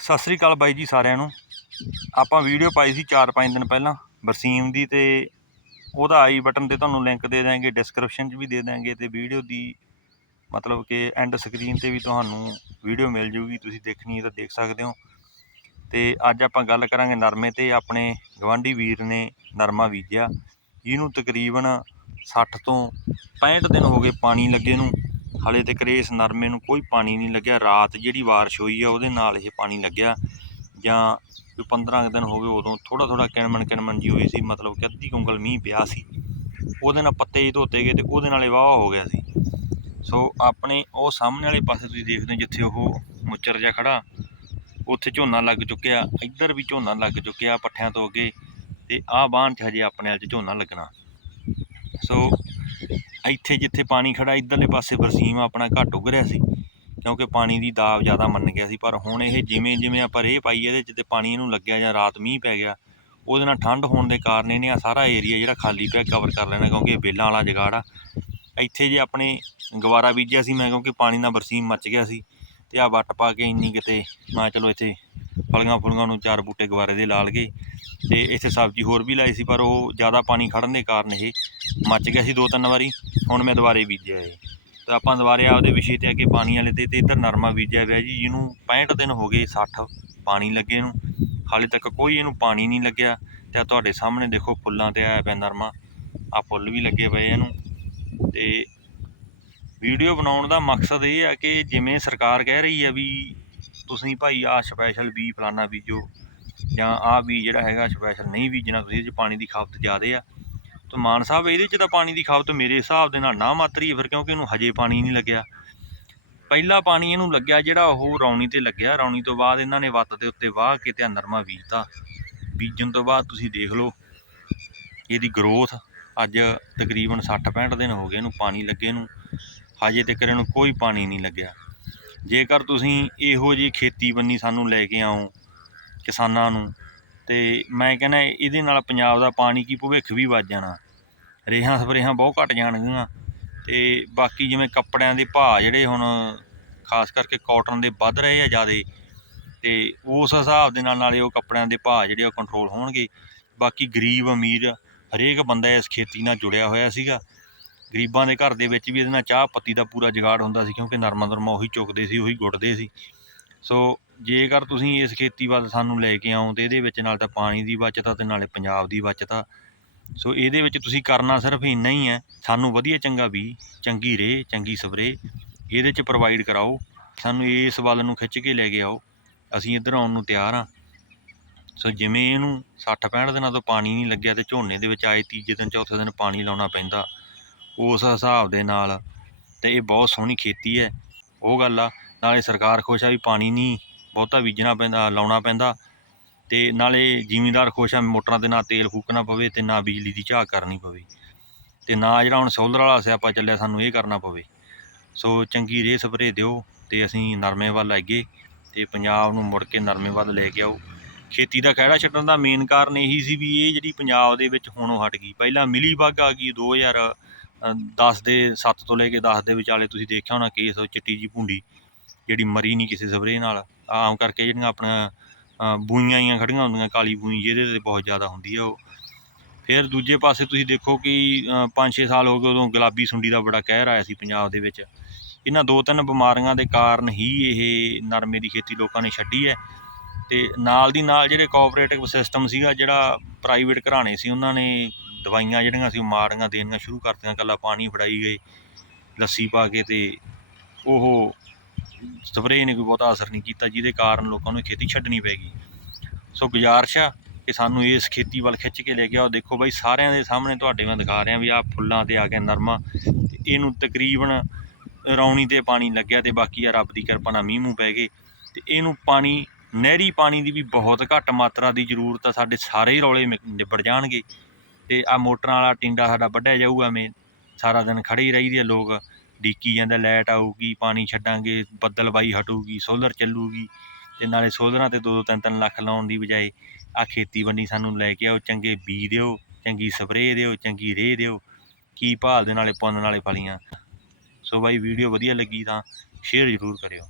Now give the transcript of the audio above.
ਸਤਿ ਸ੍ਰੀ ਅਕਾਲ ਬਾਈ ਜੀ ਸਾਰਿਆਂ ਨੂੰ। ਆਪਾਂ ਵੀਡੀਓ ਪਾਈ ਸੀ 4-5 ਦਿਨ ਪਹਿਲਾਂ ਬਰਸੀਮ ਦੀ ਤੇ ਉਹਦਾ ਆਈ ਬਟਨ ਤੇ ਤੁਹਾਨੂੰ ਲਿੰਕ ਦੇ ਦਾਂਗੇ ਡਿਸਕ੍ਰਿਪਸ਼ਨ 'ਚ ਵੀ ਦੇ ਦਾਂਗੇ ਤੇ ਵੀਡੀਓ ਦੀ ਮਤਲਬ ਕਿ ਐਂਡ ਸਕਰੀਨ ਤੇ ਵੀ ਤੁਹਾਨੂੰ ਵੀਡੀਓ ਮਿਲ ਜੂਗੀ, ਤੁਸੀਂ ਦੇਖਣੀ ਹੈ ਤਾਂ ਦੇਖ ਸਕਦੇ ਹੋ। ਤੇ ਅੱਜ ਆਪਾਂ ਗੱਲ ਕਰਾਂਗੇ ਨਰਮੇ ਤੇ, ਆਪਣੇ ਗਵਾਂਢੀ ਵੀਰ ਨੇ ਨਰਮਾ ਬੀਜਿਆ। ਜਿਹਨੂੰ ਤਕਰੀਬਨ 60 ਤੋਂ 65 ਦਿਨ ਹੋ ਗਏ ਪਾਣੀ ਲੱਗੇ ਨੂੰ। ਹਾਲੇ ਤੱਕ ਇਸ ਨਰਮੇ ਨੂੰ ਕੋਈ ਪਾਣੀ ਨਹੀਂ ਲੱਗਿਆ। ਰਾਤ ਜਿਹੜੀ ਬਾਰਿਸ਼ ਹੋਈ ਆ, ਉਹਦੇ ਨਾਲ ਇਹ ਪਾਣੀ ਲੱਗਿਆ। ਜਾਂ ਜੋ 15 ਕੁ ਦਿਨ ਹੋ ਗਏ ਉਦੋਂ ਥੋੜਾ ਥੋੜਾ ਕਿਣਮਣ ਕਿਣਮਣ ਜੀ ਹੋਈ ਸੀ, ਮਤਲਬ ਕਿ ਅੱਧੀ ਕੁੰਗਲ ਮੀਂਹ ਪਿਆ ਸੀ। ਉਹਦੇ ਨਾਲ ਪੱਤੇ ਹੀ ਧੋਤੇ ਗਏ ਤੇ ਉਹਦੇ ਨਾਲੇ ਵਾਹ ਹੋ ਗਿਆ ਸੀ। ਸੋ ਆਪਣੇ ਉਹ ਸਾਹਮਣੇ ਵਾਲੇ ਪਾਸੇ ਤੁਸੀਂ ਦੇਖਦੇ ਹੋ, ਜਿੱਥੇ ਉਹ ਮੁੱਚਰ ਜਿਹਾ ਖੜਾ ਉੱਥੇ ਝੋਨਾ ਲੱਗ ਚੁੱਕਿਆ। ਇੱਧਰ ਵੀ ਝੋਨਾ ਲੱਗ ਚੁੱਕਿਆ ਪੱਠਿਆਂ ਤੋਂ ਅੱਗੇ ਤੇ ਆਹ ਬਾਣ 'ਚ ਹਜੇ ਆਪਣੇ ਵਾਲ 'ਚ ਝੋਨਾ ਲੱਗਣਾ। ਸੋ ਇੱਥੇ ਜਿੱਥੇ ਪਾਣੀ ਖੜਾ ਇੱਧਰਲੇ ਪਾਸੇ ਬਰਸੀਮ ਆਪਣਾ ਘੱਟ ਉੱਗ ਰਿਹਾ ਸੀ, ਕਿਉਂਕਿ ਪਾਣੀ ਦੀ ਦਾਬ ਜ਼ਿਆਦਾ ਮੰਨ ਗਿਆ ਸੀ। ਪਰ ਹੁਣ ਇਹ ਜਿਵੇਂ ਜਿਵੇਂ ਆਪਾਂ ਰੇਹ ਪਾਈ ਇਹਦੇ 'ਚ ਤੇ ਪਾਣੀ ਇਹਨੂੰ ਲੱਗਿਆ ਜਾਂ ਰਾਤ ਮੀਂਹ ਪੈ ਗਿਆ, ਉਹਦੇ ਨਾਲ ਠੰਡ ਹੋਣ ਦੇ ਕਾਰਨ ਇਹਨੇ ਆ ਸਾਰਾ ਏਰੀਆ ਜਿਹੜਾ ਖਾਲੀ ਪਿਆ ਕਵਰ ਕਰ ਲੈਣਾ, ਕਿਉਂਕਿ ਇਹ ਬੇਲਾਂ ਵਾਲਾ ਜਗਾੜ ਆ। ਇੱਥੇ ਜੇ ਆਪਣੇ ਗਵਾਰਾ ਬੀਜਿਆ ਸੀ ਮੈਂ, ਕਿਉਂਕਿ ਪਾਣੀ ਨਾਲ ਬਰਸੀਮ ਮੱਚ ਗਿਆ ਸੀ, ਤੇ ਆ ਵੱਟ ਪਾ ਕੇ ਇੰਨੀ ਕਿਤੇ ਮੈਂ ਚਲੋ ਇੱਥੇ ਫਲੀਆਂ ਫੁਲੀਆਂ ਨੂੰ ਚਾਰ ਬੂਟੇ ਗਵਾਰੇ ਦੇ ਲਾ ਲਗੇ ਤੇ ਇੱਥੇ ਸਬਜ਼ੀ ਹੋਰ ਵੀ ਲਾਈ ਸੀ, ਪਰ ਉਹ ਜ਼ਿਆਦਾ ਪਾਣੀ ਖੜਨ ਦੇ ਕਾਰਨ ਇਹ ਮੱਚ ਗਿਆ ਸੀ ਦੋ ਤਿੰਨ ਵਾਰੀ। ਹੁਣ ਮੈਂ ਦੁਬਾਰੇ ਬੀਜਿਆ ਇਹ। ਤਾਂ ਆਪਾਂ ਦੁਬਾਰੇ ਆਪਦੇ ਵਿਸ਼ੇ ਤੇ ਅੱਗੇ ਪਾਣੀ ਵਾਲੇ ਤੇ ਤੇ ਇੱਧਰ ਨਰਮਾ ਬੀਜਿਆ ਹੋਇਆ ਜੀ, ਜਿਹਨੂੰ 65 ਦਿਨ ਹੋ ਗਏ 60 ਪਾਣੀ ਲੱਗੇ ਨੂੰ। ਹਾਲੇ ਤੱਕ ਕੋਈ ਇਹਨੂੰ ਪਾਣੀ ਨਹੀਂ ਲੱਗਿਆ। ਤੇ ਤੁਹਾਡੇ ਸਾਹਮਣੇ ਦੇਖੋ ਫੁੱਲਾਂ ਤੇ ਆਇਆ ਪਿਆ ਨਰਮਾ। ਆ ਫੁੱਲ ਵੀ ਲੱਗੇ ਪਏ ਇਹਨੂੰ। ਤੇ ਵੀਡੀਓ ਬਣਾਉਣ ਦਾ ਮਕਸਦ ਇਹ ਆ ਕਿ ਜਿਵੇਂ ਸਰਕਾਰ ਕਹਿ ਰਹੀ ਆ ਵੀ ਤੁਸੀਂ ਭਾਈ ਆ ਸਪੈਸ਼ਲ ਬੀ ਫਲਾਨਾ ਬੀਜੋ ਜਾਂ ਆ ਬੀ ਜਿਹੜਾ ਹੈਗਾ ਸਪੈਸ਼ਲ ਨਹੀਂ ਬੀਜਣਾ ਤੁਸੀਂ ਇਹਦੇ 'ਚ ਪਾਣੀ ਦੀ ਖਪਤ ਜ਼ਿਆਦੇ ਆ। ਤਾਂ ਮਾਨ ਸਾਹਿਬ, ਇਹਦੇ 'ਚ ਤਾਂ ਪਾਣੀ ਦੀ ਖਪਤ ਮੇਰੇ ਹਿਸਾਬ ਦੇ ਨਾਲ ਨਾ ਮਾਤਰੀ ਹੈ ਫਿਰ ਕਿਉਂਕਿ ਇਹਨੂੰ ਹਜੇ ਪਾਣੀ ਨਹੀਂ ਲੱਗਿਆ। ਪਹਿਲਾ ਪਾਣੀ ਇਹਨੂੰ ਲੱਗਿਆ ਜਿਹੜਾ ਉਹ ਰੌਣੀ ਤੇ ਲੱਗਿਆ, ਰੌਣੀ ਤੋਂ ਬਾਅਦ ਇਹਨਾਂ ਨੇ ਵੱਤ ਦੇ ਉੱਤੇ ਵਾਹ ਕੇ ਤੇ ਨਰਮਾ ਬੀਜਤਾ। ਬੀਜਣ ਤੋਂ ਬਾਅਦ ਤੁਸੀਂ ਦੇਖ ਲਓ, ਇਹਦੀ ਗਰੋਥ ਅੱਜ ਤਕਰੀਬਨ 60 65 ਦਿਨ ਹੋ ਗਏ ਇਹਨੂੰ ਪਾਣੀ ਲੱਗੇ ਨੂੰ। ਹਜੇ ਤੱਕ ਇਹਨੂੰ ਕੋਈ ਪਾਣੀ ਨਹੀਂ ਲੱਗਿਆ। ਜੇਕਰ ਤੁਸੀਂ ਇਹੋ ਜਿਹੀ ਖੇਤੀ ਬੰਨੀ ਸਾਨੂੰ ਲੈ ਕੇ ਆਓ ਕਿਸਾਨਾਂ ਨੂੰ, ਤੇ ਮੈਂ ਕਹਿੰਦਾ ਇਹਦੇ ਨਾਲ ਪੰਜਾਬ ਦਾ ਪਾਣੀ ਕੀ ਭਵਿੱਖ ਵੀ ਵੱਜ ਜਾਣਾ। ਰੇਹਾਂ ਸਪਰੇਹਾਂ ਬਹੁਤ ਘਟ ਜਾਣਗੀਆਂ ਤੇ ਬਾਕੀ ਜਿਵੇਂ ਕੱਪੜਿਆਂ ਦੇ ਭਾਅ ਜਿਹੜੇ ਹੁਣ ਖਾਸ ਕਰਕੇ ਕਾਟਨ ਦੇ ਵੱਧ ਰਹੇ ਆ ਜ਼ਿਆਦੇ, ਤੇ ਉਸ ਹਿਸਾਬ ਦੇ ਨਾਲ ਨਾਲੇ ਉਹ ਕੱਪੜਿਆਂ ਦੇ ਭਾਅ ਜਿਹੜੇ ਉਹ ਕੰਟਰੋਲ ਹੋਣਗੇ। ਬਾਕੀ ਗਰੀਬ ਅਮੀਰ ਹਰੇਕ ਬੰਦਾ ਇਸ ਖੇਤੀ ਨਾਲ ਜੁੜਿਆ ਹੋਇਆ ਸੀਗਾ। ਗਰੀਬਾਂ ਦੇ ਘਰ ਦੇ ਵਿੱਚ ਵੀ ਇਹਦੇ ਨਾਲ ਚਾਹ ਪੱਤੀ ਦਾ ਪੂਰਾ ਜਗਾੜ ਹੁੰਦਾ ਸੀ, ਕਿਉਂਕਿ ਨਰਮਾ ਨਰਮਾ ਉਹੀ ਚੁੱਕਦੇ ਸੀ, ਉਹੀ ਗੁੱਟਦੇ ਸੀ। ਸੋ ਜੇਕਰ ਤੁਸੀਂ ਇਸ ਖੇਤੀ ਵੱਲ ਸਾਨੂੰ ਲੈ ਕੇ ਆਉਂ ਤੇ ਇਹਦੇ ਵਿੱਚ ਨਾਲ ਤਾਂ ਪਾਣੀ ਦੀ ਬਚਤ ਆ ਤੇ ਨਾਲੇ ਪੰਜਾਬ ਦੀ ਬਚਤ ਆ। ਸੋ ਇਹਦੇ ਵਿੱਚ ਤੁਸੀਂ ਕਰਨਾ ਸਿਰਫ ਇੰਨਾ ਹੀ ਹੈ, ਸਾਨੂੰ ਵਧੀਆ ਚੰਗਾ ਵੀ, ਚੰਗੀ ਰੇ, ਚੰਗੀ ਸਪਰੇ ਇਹਦੇ 'ਚ ਪ੍ਰੋਵਾਈਡ ਕਰਾਓ। ਸਾਨੂੰ ਇਸ ਵੱਲ ਨੂੰ ਖਿੱਚ ਕੇ ਲੈ ਕੇ ਆਓ। ਅਸੀਂ ਇੱਧਰ ਆਉਣ ਨੂੰ ਤਿਆਰ ਆ ਸੋ ਜਿਵੇਂ ਇਹਨੂੰ 60 65 ਦਿਨਾਂ ਤੋਂ ਪਾਣੀ ਨਹੀਂ ਲੱਗਿਆ ਤੇ ਝੋਨੇ ਦੇ ਵਿੱਚ ਆਏ ਤੀਜੇ ਦਿਨ, ਚੌਥੇ ਦਿਨ ਪਾਣੀ ਲਾਉਣਾ ਪੈਂਦਾ। ਉਸ ਹਿਸਾਬ ਦੇ ਨਾਲ ਅਤੇ ਇਹ ਬਹੁਤ ਸੋਹਣੀ ਖੇਤੀ ਹੈ। ਉਹ ਗੱਲ ਆ, ਨਾਲੇ ਸਰਕਾਰ ਖੁਸ਼ ਆ ਵੀ ਪਾਣੀ ਨਹੀਂ, ਬਹੁਤਾ ਬੀਜਣਾ ਪੈਂਦਾ, ਲਾਉਣਾ ਪੈਂਦਾ ਅਤੇ ਨਾਲੇ ਜ਼ਿਮੀਂਦਾਰ ਖੁਸ਼ ਆ ਮੋਟਰਾਂ 'ਤੇ ਨਾ ਤੇਲ ਫੂਕਣਾ ਪਵੇ ਅਤੇ ਨਾ ਬਿਜਲੀ ਦੀ ਝਾਕ ਕਰਨੀ ਪਵੇ ਅਤੇ ਨਾ ਜਿਹੜਾ ਹੁਣ ਸੋਲਰ ਵਾਲਾ ਸਿਆਪਾ ਚੱਲਿਆ ਸਾਨੂੰ ਇਹ ਕਰਨਾ ਪਵੇ। ਸੋ ਚੰਗੀ ਰੇਹ ਸਪਰੇ ਦਿਓ ਅਤੇ ਅਸੀਂ ਨਰਮੇ ਵੱਲ ਅੱਗੇ ਅਤੇ ਪੰਜਾਬ ਨੂੰ ਮੁੜ ਕੇ ਨਰਮੇ ਵੱਲ ਲੈ ਕੇ ਆਓ। ਖੇਤੀ ਦਾ ਖਹਿੜਾ ਛੱਡਣ ਦਾ ਮੇਨ ਕਾਰਨ ਇਹੀ ਸੀ ਵੀ ਇਹ ਜਿਹੜੀ ਪੰਜਾਬ ਦੇ ਵਿੱਚ ਹੁਣੋਂ ਹਟ ਗਈ। ਪਹਿਲਾਂ ਮਿਲੀ ਬੱਗ ਆ ਗਈ 2010 ਦੇ 7 ਤੋਂ ਲੈ ਕੇ 10 ਦੇ ਵਿਚਾਲੇ ਤੁਸੀਂ ਦੇਖਿਆ ਹੋਣਾ ਕੇਸ ਉਹ ਚਿੱਟੀ ਜੀ ਭੁੰਡੀ, ਜਿਹੜੀ ਮਰੀ ਨਹੀਂ ਕਿਸੇ ਸਪਰੇ ਨਾਲ। ਆਮ ਕਰਕੇ ਜਿਹੜੀਆਂ ਆਪਣਾ ਬੂਈਆਂ ਆਈਆਂ ਖੜੀਆਂ ਹੁੰਦੀਆਂ, ਕਾਲੀ ਬੂਈ, ਜਿਹਦੇ ਤੇ ਬਹੁਤ ਜ਼ਿਆਦਾ ਹੁੰਦੀ ਆ ਉਹ। ਫਿਰ ਦੂਜੇ ਪਾਸੇ ਤੁਸੀਂ ਦੇਖੋ ਕਿ 5-6 ਸਾਲ ਹੋ ਗਏ ਉਦੋਂ ਗੁਲਾਬੀ ਸੁੰਡੀ ਦਾ ਬੜਾ ਕਹਿਰ ਆਇਆ ਸੀ ਪੰਜਾਬ ਦੇ ਵਿੱਚ। ਇਹਨਾਂ ਦੋ ਤਿੰਨ ਬਿਮਾਰੀਆਂ ਦੇ ਕਾਰਨ ਹੀ ਇਹ ਨਰਮੇ ਦੀ ਖੇਤੀ ਲੋਕਾਂ ਨੇ ਛੱਡੀ ਹੈ। ਤੇ ਨਾਲ ਦੀ ਨਾਲ ਜਿਹੜੇ ਕੋਆਪਰੇਟਿਵ ਸਿਸਟਮ ਸੀਗਾ, ਜਿਹੜਾ ਪ੍ਰਾਈਵੇਟ ਘਰਾਣੇ ਸੀ, ਉਹਨਾਂ ਨੇ ਦਵਾਈਆਂ ਜਿਹੜੀਆਂ ਸੀ ਉਹ ਮਾਰੀਆਂ, ਦੇਣੀਆਂ ਸ਼ੁਰੂ ਕਰਤੀਆਂ ਇਕੱਲਾ ਪਾਣੀ ਫੜਾਈ ਗਏ, ਲੱਸੀ ਪਾ ਕੇ ਤੇ ਉਹ ਸਪਰੇਅ ਨੇ ਕੋਈ ਬਹੁਤਾ ਅਸਰ ਨਹੀਂ ਕੀਤਾ, ਜਿਹਦੇ ਕਾਰਨ ਲੋਕਾਂ ਨੂੰ ਇਹ ਖੇਤੀ ਛੱਡਣੀ ਪੈ ਗਈ। ਸੋ ਗੁਜ਼ਾਰਿਸ਼ ਆ ਕਿ ਸਾਨੂੰ ਇਸ ਖੇਤੀ ਵੱਲ ਖਿੱਚ ਕੇ ਲੈ ਕੇ ਆਓ। ਦੇਖੋ ਬਾਈ, ਸਾਰਿਆਂ ਦੇ ਸਾਹਮਣੇ ਤੁਹਾਡੇ ਮੈਂ ਦਿਖਾ ਰਿਹਾ ਵੀ ਆਹ ਫੁੱਲਾਂ ਤੇ ਆ ਗਿਆ ਨਰਮਾ, ਤੇ ਇਹਨੂੰ ਤਕਰੀਬਨ ਰੌਣੀ ਤੇ ਪਾਣੀ ਲੱਗਿਆ ਤੇ ਬਾਕੀ ਆ ਰੱਬ ਦੀ ਕਿਰਪਾ ਨਾਲ ਮੀਂਹ ਮੂੰਹ ਪੈ ਗਏ। ਤੇ ਇਹਨੂੰ ਪਾਣੀ, ਨਹਿਰੀ ਪਾਣੀ ਦੀ ਵੀ ਬਹੁਤ ਘੱਟ ਮਾਤਰਾ ਦੀ ਜ਼ਰੂਰਤ ਆ, ਸਾਡੇ ਸਾਰੇ ਹੀ ਰੌਲੇ ਮਿ- ਨਿਬੜ ਜਾਣਗੇ। ਤੇ ਆ ਮੋਟਰਾਂ ਵਾਲਾ ਟਿੰਡਾ ਸਾਡਾ ਵੱਢਿਆ ਜਾਊਗਾ ਐਵੇਂ ਸਾਰਾ ਦਿਨ ਖੜੇ ਹੀ ਰਹੀਦੇ ਆ ਲੋਕ। ਡੀਕੀ ਜਾਂਦਾ, ਲਾਈਟ ਆਊਗੀ, ਪਾਣੀ ਛੱਡਾਂਗੇ, ਬੱਦਲ ਬਾਈ ਹਟੂਗੀ, ਸੋਲਰ ਚੱਲੂਗੀ ਤੇ ਨਾਲੇ ਸੋਲਰਾਂ ਤੇ 2-2 3-3 ਲੱਖ ਲਾਉਣ ਦੀ ਬਜਾਏ ਆ ਖੇਤੀਬਾਨੀ ਸਾਨੂੰ ਲੈ ਕੇ ਆਓ, ਚੰਗੇ ਬੀ ਦਿਓ, ਚੰਗੀ ਸਪਰੇਅ ਦਿਓ, ਚੰਗੀ ਰੇਹ ਦਿਓ। ਕੀ ਭਾਲ ਦੇ ਨਾਲੇ ਪੁੰਨ ਨਾਲੇ ਫਲੀਆਂ। ਸੋ ਬਾਈ, ਵੀਡੀਓ ਵਧੀਆ ਲੱਗੀ ਤਾਂ ਸ਼ੇਅਰ ਜ਼ਰੂਰ ਕਰਿਓ।